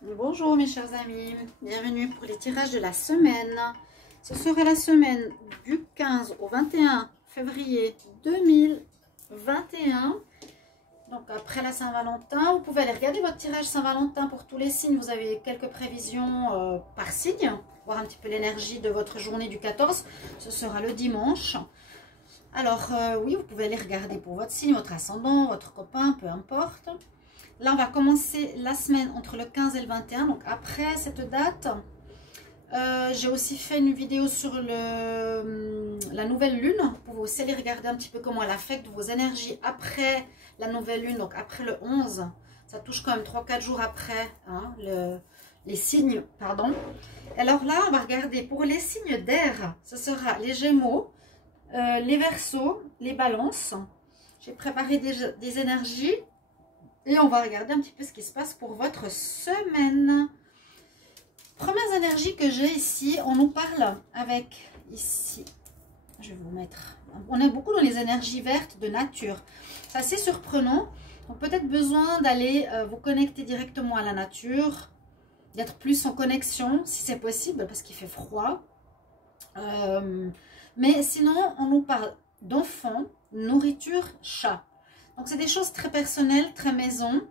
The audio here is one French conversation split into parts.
Bonjour mes chers amis, bienvenue pour les tirages de la semaine. Ce sera la semaine du 15 au 21 février 2021. Donc après la Saint-Valentin, vous pouvez aller regarder votre tirage Saint-Valentin pour tous les signes. Vous avez quelques prévisions par signe, voir un petit peu l'énergie de votre journée du 14. Ce sera le dimanche. Alors oui, vous pouvez aller regarder pour votre signe, votre ascendant, votre copain, peu importe. Là, on va commencer la semaine entre le 15 et le 21. Donc, après cette date, j'ai aussi fait une vidéo sur la nouvelle lune. Vous pouvez aussi aller regarder un petit peu comment elle affecte vos énergies après la nouvelle lune. Donc, après le 11, ça touche quand même 3-4 jours après hein, les signes. Pardon. Alors là, on va regarder pour les signes d'air. Ce sera les Gémeaux, les Verseaux, les Balances. J'ai préparé des énergies. Et on va regarder un petit peu ce qui se passe pour votre semaine. Première énergie que j'ai ici, on nous parle avec ici. Je vais vous mettre. On est beaucoup dans les énergies vertes de nature. C'est assez surprenant. Donc peut-être besoin d'aller vous connecter directement à la nature. D'être plus en connexion si c'est possible parce qu'il fait froid. Mais sinon, on nous parle d'enfants, nourriture, chat. Donc, c'est des choses très personnelles, très maison.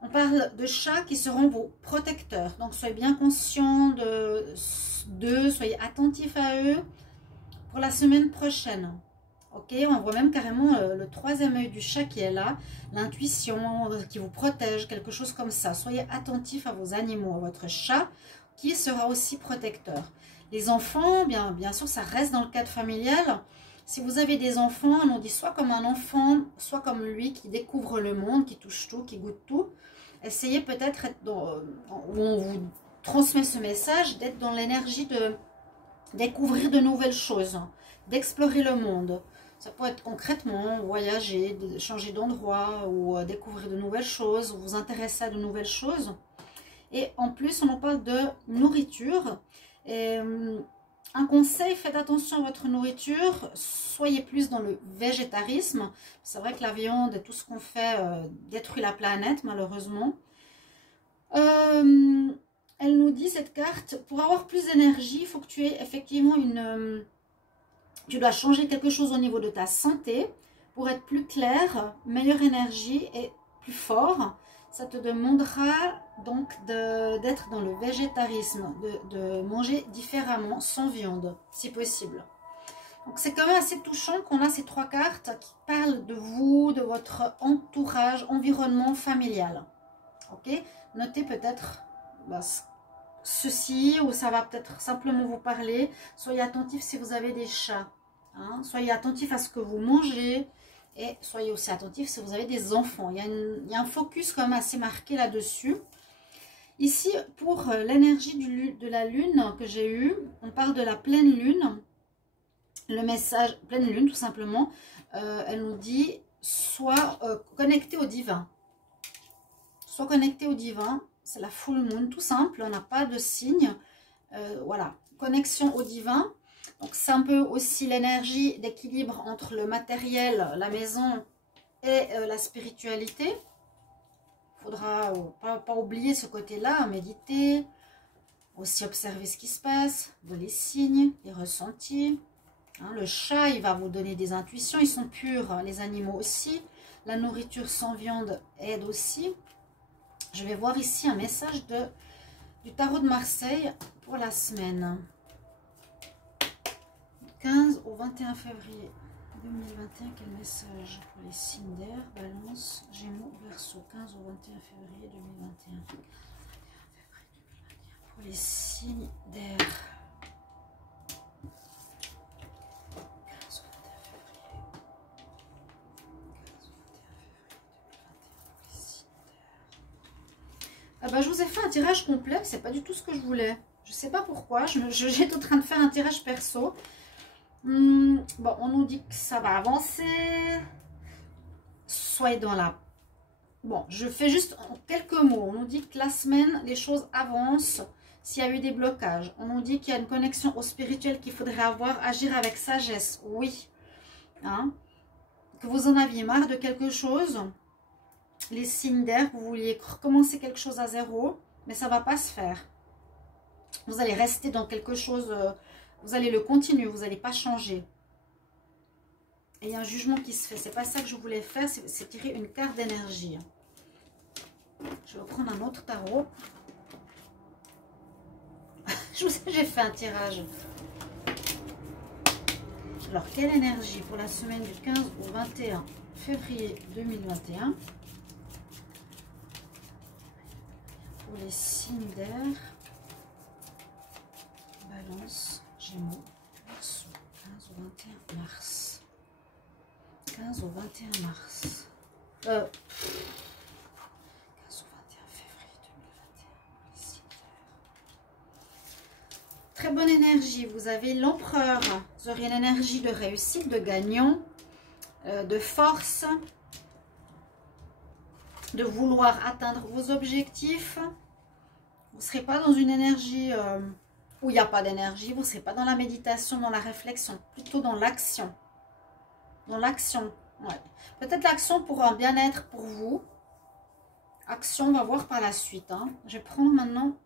On parle de chats qui seront vos protecteurs. Donc, soyez bien conscients d'eux, soyez attentifs à eux pour la semaine prochaine. Ok, on voit même carrément le troisième œil du chat qui est là. L'intuition qui vous protège, quelque chose comme ça. Soyez attentifs à vos animaux, à votre chat qui sera aussi protecteur. Les enfants, bien sûr, ça reste dans le cadre familial. Si vous avez des enfants, on dit soit comme un enfant, soit comme lui qui découvre le monde, qui touche tout, qui goûte tout. Essayez peut-être, où on vous transmet ce message, d'être dans l'énergie de découvrir de nouvelles choses, d'explorer le monde. Ça peut être concrètement voyager, changer d'endroit ou découvrir de nouvelles choses, ou vous intéresser à de nouvelles choses. Et en plus, on en parle de nourriture. Et, un conseil, faites attention à votre nourriture, soyez plus dans le végétarisme. C'est vrai que la viande et tout ce qu'on fait détruit la planète malheureusement. Elle nous dit cette carte, pour avoir plus d'énergie, il faut que tu aies effectivement tu dois changer quelque chose au niveau de ta santé pour être plus clair, meilleure énergie et plus fort. Ça te demandera donc d'être dans le végétarisme, de manger différemment, sans viande, si possible. Donc c'est quand même assez touchant qu'on a ces trois cartes qui parlent de vous, de votre entourage, environnement familial. Ok, notez peut-être ceci, ou ça va peut-être simplement vous parler. Soyez attentifs si vous avez des chats. Hein, soyez attentifs à ce que vous mangez. Et soyez aussi attentifs si vous avez des enfants. Il y a un focus quand même assez marqué là-dessus. Ici, pour l'énergie de la lune que j'ai eue, on parle de la pleine lune. Le message, pleine lune tout simplement, elle nous dit soit connecté au divin. Soit connecté au divin, c'est la full moon, tout simple, on n'a pas de signe. Voilà, connexion au divin. Donc, c'est un peu aussi l'énergie d'équilibre entre le matériel, la maison et la spiritualité. Il faudra pas oublier ce côté-là, méditer, aussi observer ce qui se passe, les signes, les ressentis. Hein, le chat, il va vous donner des intuitions, ils sont purs, hein, les animaux aussi. La nourriture sans viande aide aussi. Je vais voir ici un message du tarot de Marseille pour la semaine. 15 au 21 février 2021, quel message pour les signes d'air, Balance, Gémeaux, Verseau, 15 au 21 février 2021. Pour les signes d'air. 15 au 21 février. 15 au 21 février 2021 pour les signes d'air. Ah bah, je vous ai fait un tirage complet, c'est pas du tout ce que je voulais. Je sais pas pourquoi, j'étais en train de faire un tirage perso. Bon, on nous dit que ça va avancer. Soyez dans la... Bon, je fais juste en quelques mots. On nous dit que la semaine, les choses avancent. S'il y a eu des blocages. On nous dit qu'il y a une connexion au spirituel qu'il faudrait avoir. Agir avec sagesse, oui. Hein? Que vous en aviez marre de quelque chose. Les signes d'air, vous vouliez recommencer quelque chose à zéro. mais ça ne va pas se faire. Vous allez rester dans quelque chose, vous allez le continuer, vous n'allez pas changer. Et il y a un jugement qui se fait. C'est pas ça que je voulais faire, c'est tirer une carte d'énergie. Je vais prendre un autre tarot. J'ai fait un tirage. Alors, quelle énergie pour la semaine du 15 au 21 février 2021 pour les signes d'air, Balance, Gémeaux, Verseau, 15 au 21 mars. 15 au 21 mars. 15 au 21 février 2021 pour les signes d'air. Très bonne énergie. Vous avez l'empereur. Vous aurez une énergie de réussite, de gagnant, de force, de vouloir atteindre vos objectifs. Vous ne serez pas dans une énergie où il n'y a pas d'énergie. Vous ne serez pas dans la méditation, dans la réflexion, plutôt dans l'action. Dans l'action, ouais. Peut-être l'action pour un bien-être pour vous. Action, on va voir par la suite. Hein. Je vais prendre maintenant,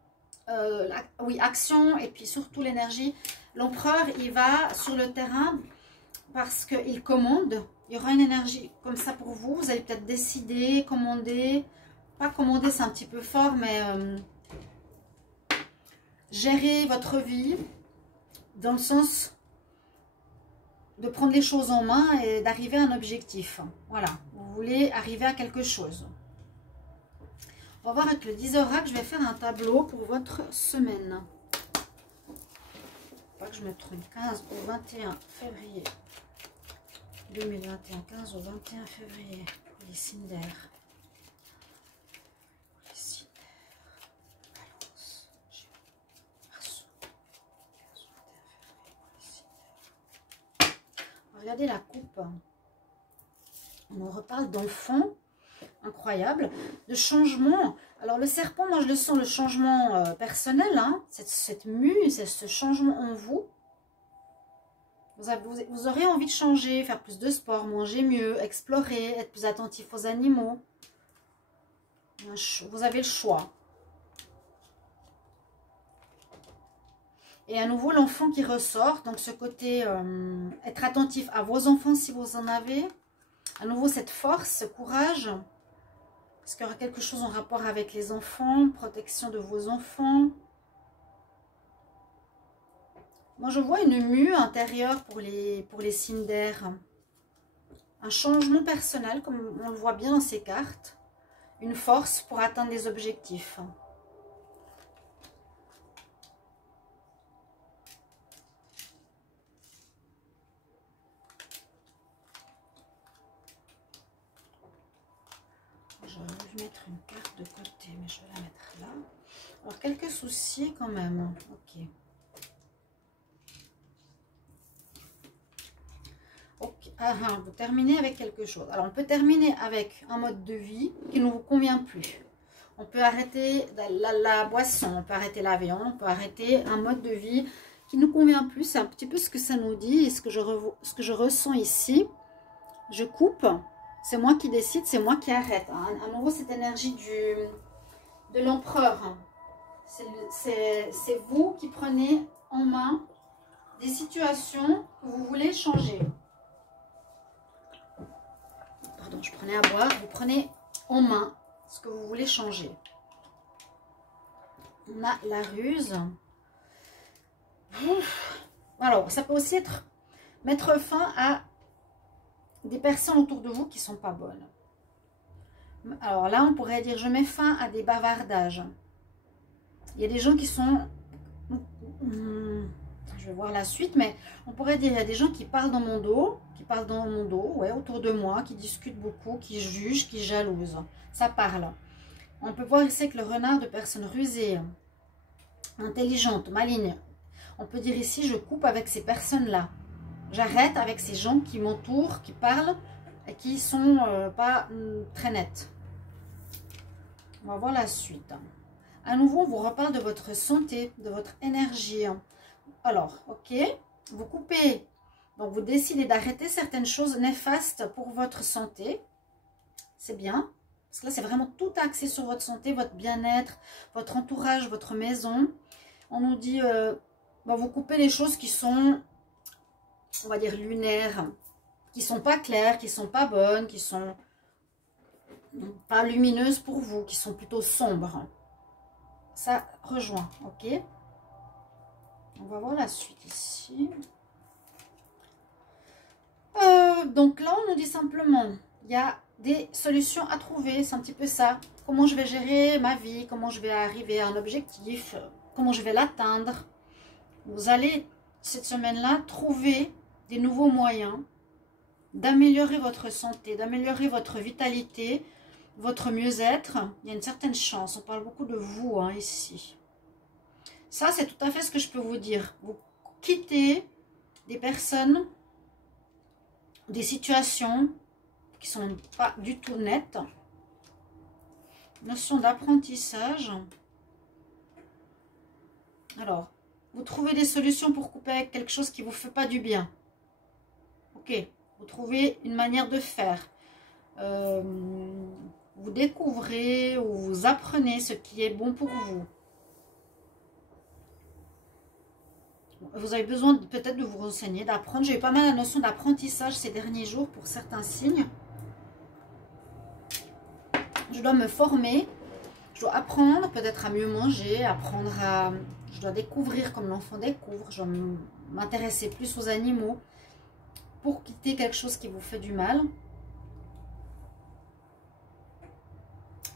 oui, action et puis surtout l'énergie. L'empereur, il va sur le terrain parce qu'il commande. Il y aura une énergie comme ça pour vous. Vous allez peut-être décider, commander. Pas commander, c'est un petit peu fort, mais gérer votre vie dans le sens de prendre les choses en main et d'arriver à un objectif. Voilà, vous voulez arriver à quelque chose. On va voir avec le 10 oracle, je vais faire un tableau pour votre semaine. Pas que je me trompe. 15 au 21 février 2021. 15 au 21 février pour les signes d'air. Les signes d'air. Balance. Gémeaux. Verseau. 15 au 21 février pour les signes d'air. Regardez la coupe. On nous reparle d'enfants. Incroyable. De changement. Alors le serpent, moi je le sens, le changement personnel. Hein, cette mue, c'est ce changement en vous. Vous aurez envie de changer, faire plus de sport, manger mieux, explorer, être plus attentif aux animaux. Vous avez le choix. Et à nouveau l'enfant qui ressort. Donc ce côté, être attentif à vos enfants si vous en avez. À nouveau cette force, ce courage. Est-ce qu'il y aura quelque chose en rapport avec les enfants, protection de vos enfants? Moi, je vois une mue intérieure pour les signes d'air. Un changement personnel, comme on le voit bien dans ces cartes. Une force pour atteindre les objectifs. Je vais mettre une carte de côté, mais je vais la mettre là. Alors, quelques soucis quand même. Ok. Ok. Ah, vous terminez avec quelque chose. Alors, on peut terminer avec un mode de vie qui ne vous convient plus. On peut arrêter la boisson, on peut arrêter la viande, on peut arrêter un mode de vie qui ne nous convient plus. C'est un petit peu ce que ça nous dit et ce que je ressens ici. Je coupe. C'est moi qui décide, c'est moi qui arrête. Hein. À nouveau, cette énergie de l'empereur. C'est vous qui prenez en main des situations que vous voulez changer. Pardon, je prenais à boire. Vous prenez en main ce que vous voulez changer. On a la ruse. Alors, ça peut aussi être mettre fin à des personnes autour de vous qui ne sont pas bonnes. Alors là, on pourrait dire, je mets fin à des bavardages. Il y a des gens qui sont... Je vais voir la suite, mais on pourrait dire, il y a des gens qui parlent dans mon dos, ouais, autour de moi, qui discutent beaucoup, qui jugent, qui jalousent. Ça parle. On peut voir ici que le renard de personnes rusées, intelligentes, malignes. On peut dire ici, je coupe avec ces personnes-là. J'arrête avec ces gens qui m'entourent, qui parlent et qui ne sont pas très nets. On va voir la suite. À nouveau, on vous reparle de votre santé, de votre énergie. Alors, ok, vous coupez. Donc, vous décidez d'arrêter certaines choses néfastes pour votre santé. C'est bien. Parce que là, c'est vraiment tout axé sur votre santé, votre bien-être, votre entourage, votre maison. On nous dit, vous coupez les choses qui sont, on va dire, lunaires, qui sont pas claires, qui sont pas bonnes, qui sont pas lumineuses pour vous, qui sont plutôt sombres. Ça rejoint, ok? On va voir la suite ici. Donc là, on nous dit simplement, il y a des solutions à trouver, c'est un petit peu ça. Comment je vais gérer ma vie, comment je vais arriver à un objectif, comment je vais l'atteindre. Vous allez, cette semaine-là, trouver des nouveaux moyens d'améliorer votre santé, d'améliorer votre vitalité, votre mieux-être. Il y a une certaine chance, on parle beaucoup de vous hein, ici. Ça, c'est tout à fait ce que je peux vous dire. Vous quittez des personnes, des situations qui ne sont pas du tout nettes. Notion d'apprentissage. Alors, vous trouvez des solutions pour couper avec quelque chose qui ne vous fait pas du bien. Ok, vous trouvez une manière de faire. Vous découvrez ou vous apprenez ce qui est bon pour vous. Vous avez besoin peut-être de vous renseigner, d'apprendre. J'ai eu pas mal la notion d'apprentissage ces derniers jours pour certains signes. Je dois me former, je dois apprendre peut-être à mieux manger, apprendre à... Je dois découvrir comme l'enfant découvre, je dois m'intéresser plus aux animaux pour quitter quelque chose qui vous fait du mal.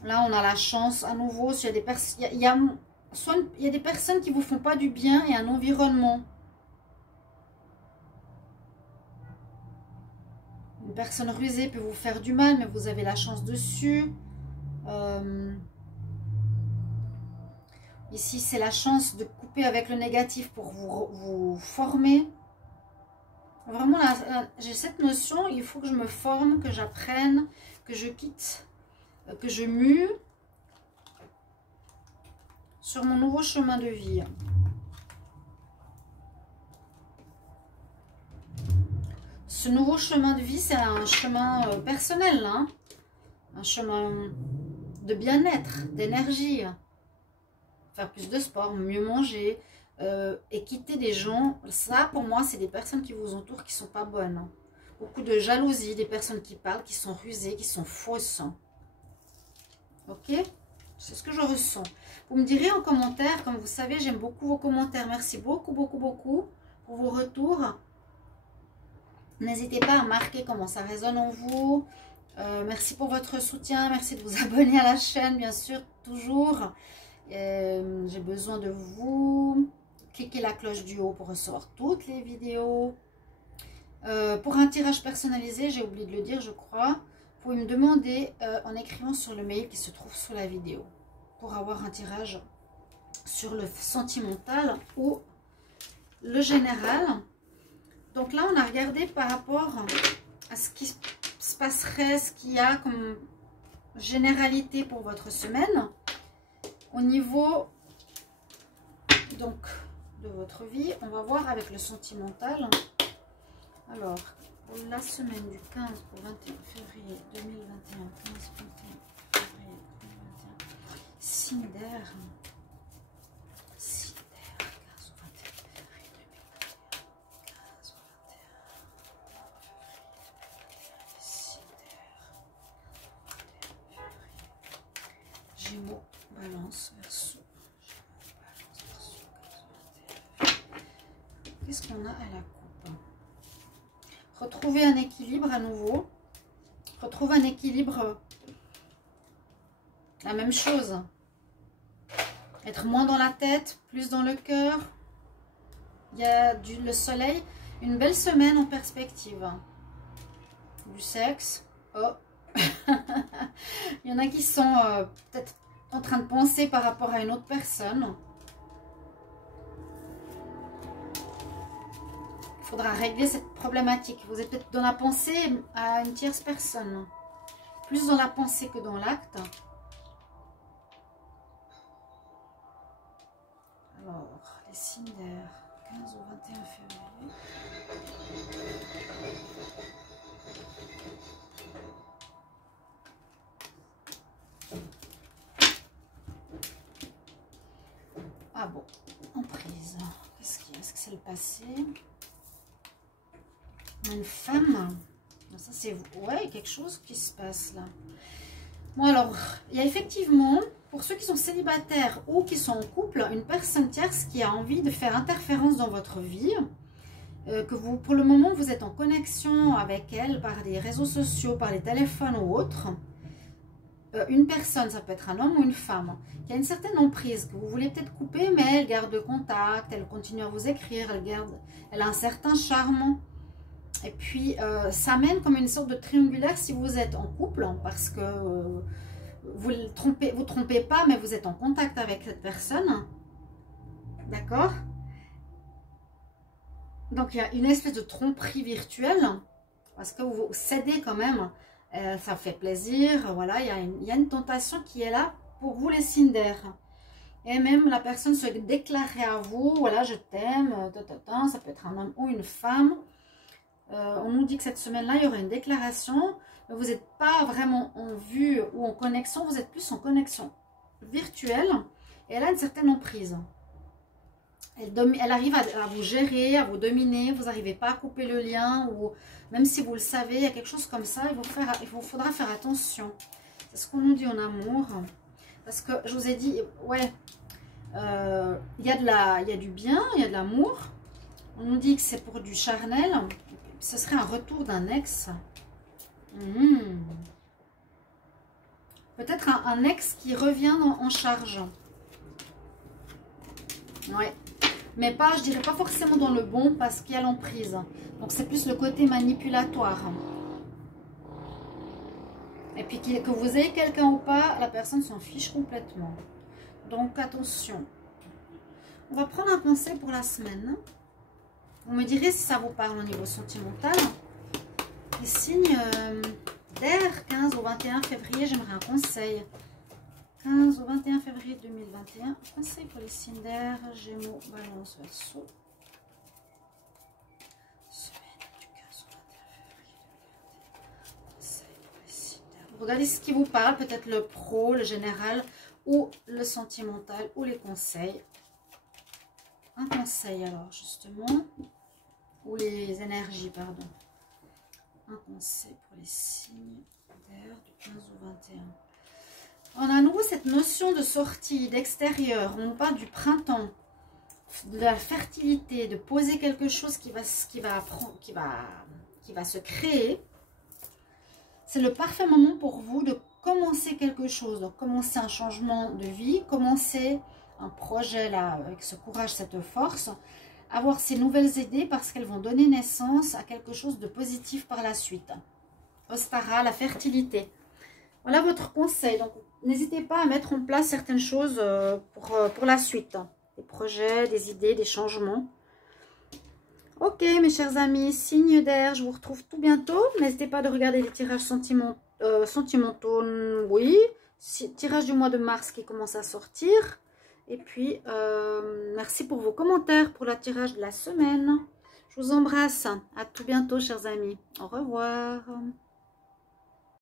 Là, on a la chance à nouveau, s'il y a des personnes... Il y a des personnes qui ne vous font pas du bien et un environnement. Une personne rusée peut vous faire du mal, mais vous avez la chance dessus. Ici, c'est la chance de couper avec le négatif pour vous former. Vraiment, j'ai cette notion, il faut que je me forme, que j'apprenne, que je quitte, que je mue sur mon nouveau chemin de vie. Ce nouveau chemin de vie, c'est un chemin personnel, hein, un chemin de bien-être, d'énergie. Faire plus de sport, mieux manger et quitter des gens. Ça, pour moi, c'est des personnes qui vous entourent qui ne sont pas bonnes. Beaucoup de jalousie, des personnes qui parlent, qui sont rusées, qui sont fausses. Ok? C'est ce que je ressens. Vous me direz en commentaire, comme vous savez, j'aime beaucoup vos commentaires. Merci beaucoup, beaucoup, beaucoup pour vos retours. N'hésitez pas à marquer comment ça résonne en vous. Merci pour votre soutien. Merci de vous abonner à la chaîne, bien sûr, toujours. J'ai besoin de vous. Cliquez la cloche du haut pour recevoir toutes les vidéos. Pour un tirage personnalisé, j'ai oublié de le dire, je crois. Vous pouvez me demander en écrivant sur le mail qui se trouve sous la vidéo. Pour avoir un tirage sur le sentimental ou le général. Donc là, on a regardé par rapport à ce qui se passerait, ce qu'il y a comme généralité pour votre semaine. Au niveau donc de votre vie, on va voir avec le sentimental. Alors, pour la semaine du 15 au 21 février 2021, 15 21 février 2021, signe d'air. Gémeaux, Balance, Verseau. Qu'est-ce qu'on a à la coupe? Retrouver un équilibre à nouveau. Retrouver un équilibre. La même chose. Être moins dans la tête, plus dans le cœur. Il y a le soleil. Une belle semaine en perspective. Du sexe. Oh. Il y en a qui sont peut-être en train de penser par rapport à une autre personne. Il faudra régler cette problématique. Vous êtes peut-être dans la pensée à une tierce personne. Plus dans la pensée que dans l'acte. Alors, les signes d'air, 15 au 21 février. Ah bon, emprise. Qu'est-ce qu'il y a? Est-ce que c'est le passé? Une femme. Ça, c'est vous. Ouais, quelque chose qui se passe là. Bon, alors, il y a effectivement, pour ceux qui sont célibataires ou qui sont en couple, une personne tierce qui a envie de faire interférence dans votre vie. Que vous, pour le moment, vous êtes en connexion avec elle par les réseaux sociaux, par les téléphones ou autres. Une personne, ça peut être un homme ou une femme, qui a une certaine emprise, que vous voulez peut-être couper, mais elle garde contact, elle continue à vous écrire, elle a un certain charme. Et puis, ça mène comme une sorte de triangulaire si vous êtes en couple, parce que vous ne trompez pas, mais vous êtes en contact avec cette personne. D'accord? Donc, il y a une espèce de tromperie virtuelle, parce que vous cédez quand même. Ça fait plaisir, voilà, il y a une tentation qui est là pour vous les signes d'air. Et même la personne se déclarer à vous, voilà, je t'aime, ça peut être un homme ou une femme. On nous dit que cette semaine-là, il y aura une déclaration, mais vous n'êtes pas vraiment en vue ou en connexion, vous êtes plus en connexion virtuelle, et elle a une certaine emprise. Elle arrive à vous gérer, à vous dominer, vous n'arrivez pas à couper le lien, ou même si vous le savez, il y a quelque chose comme ça, il vous faudra faire attention. C'est ce qu'on nous dit en amour. Parce que je vous ai dit, ouais, il y a du bien, il y a de l'amour. On nous dit que c'est pour du charnel. Ce serait un retour d'un ex. Peut-être un ex qui revient en charge. Ouais. Mais pas, je dirais pas forcément dans le bon parce qu'il y a l'emprise. Donc c'est plus le côté manipulatoire. Et puis que vous ayez quelqu'un ou pas, la personne s'en fiche complètement. Donc attention. On va prendre un conseil pour la semaine. Vous me direz si ça vous parle au niveau sentimental. Les signes d'air, 15 au 21 février, j'aimerais un conseil. 15 au 21 février 2021. Conseil pour les signes d'air, Gémeaux, Balance, Verseau. Semaine du 15 au 21 février 2021. Conseil pour les signes d'air. Regardez ce qui vous parle, peut-être le pro, le général, ou le sentimental, ou les conseils. Un conseil alors, justement. Ou les énergies, pardon. Un conseil pour les signes d'air du 15 au 21. On a à nouveau cette notion de sortie, d'extérieur. On nous parle du printemps, de la fertilité, de poser quelque chose qui va se créer. C'est le parfait moment pour vous de commencer quelque chose, de commencer un changement de vie, commencer un projet là avec ce courage, cette force, avoir ces nouvelles idées parce qu'elles vont donner naissance à quelque chose de positif par la suite. Ostara, la fertilité. Voilà votre conseil. Donc, n'hésitez pas à mettre en place certaines choses pour la suite. Des projets, des idées, des changements. Ok, mes chers amis, signe d'air, je vous retrouve tout bientôt. N'hésitez pas de regarder les tirages sentimentaux. Oui, tirage du mois de mars qui commence à sortir. Et puis, merci pour vos commentaires pour le tirage de la semaine. Je vous embrasse. À tout bientôt, chers amis. Au revoir.